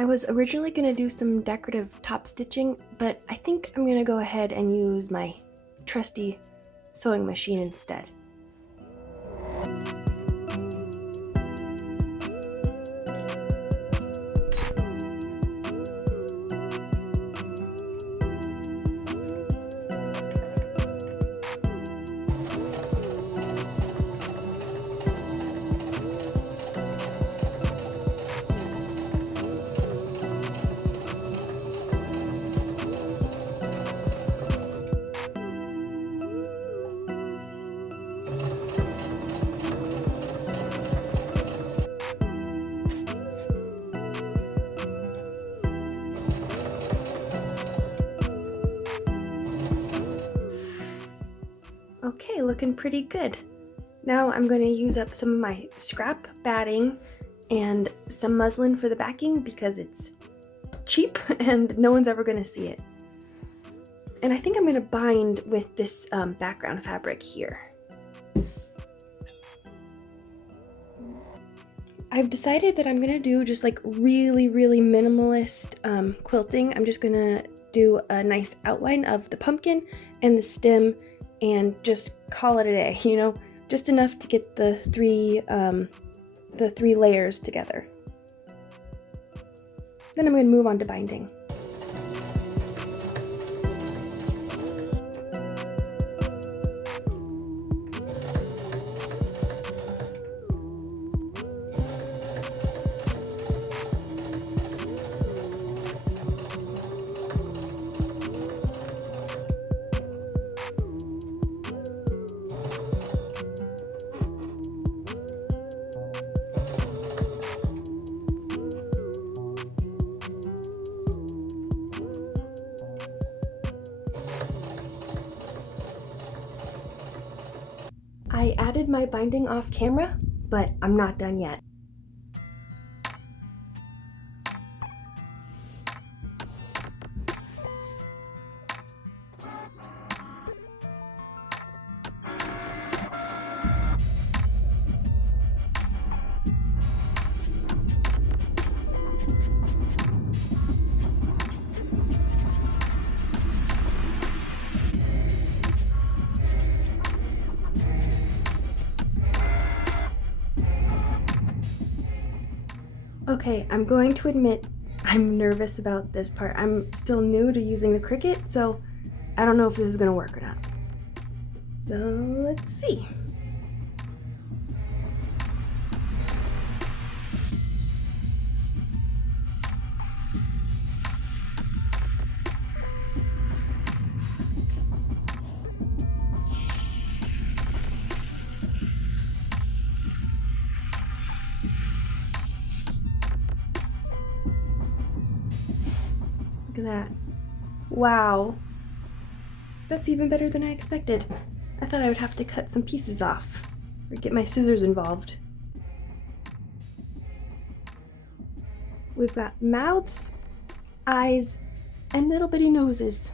I was originally going to do some decorative top stitching, but I think I'm going to go ahead and use my trusty sewing machine instead. Okay, looking pretty good. Now I'm going to use up some of my scrap batting and some muslin for the backing because it's cheap and no one's ever going to see it. And I think I'm going to bind with this background fabric here. I've decided that I'm going to do just like really minimalist quilting. I'm just going to do a nice outline of the pumpkin and the stem and just call it a day, you know, just enough to get the three layers together. Then I'm going to move on to binding. I added my binding off camera, but I'm not done yet. Okay, I'm going to admit I'm nervous about this part. I'm still new to using the Cricut, so I don't know if this is gonna work or not. So let's see. Look at that. Wow. That's even better than I expected. I thought I would have to cut some pieces off or get my scissors involved. We've got mouths, eyes, and little bitty noses.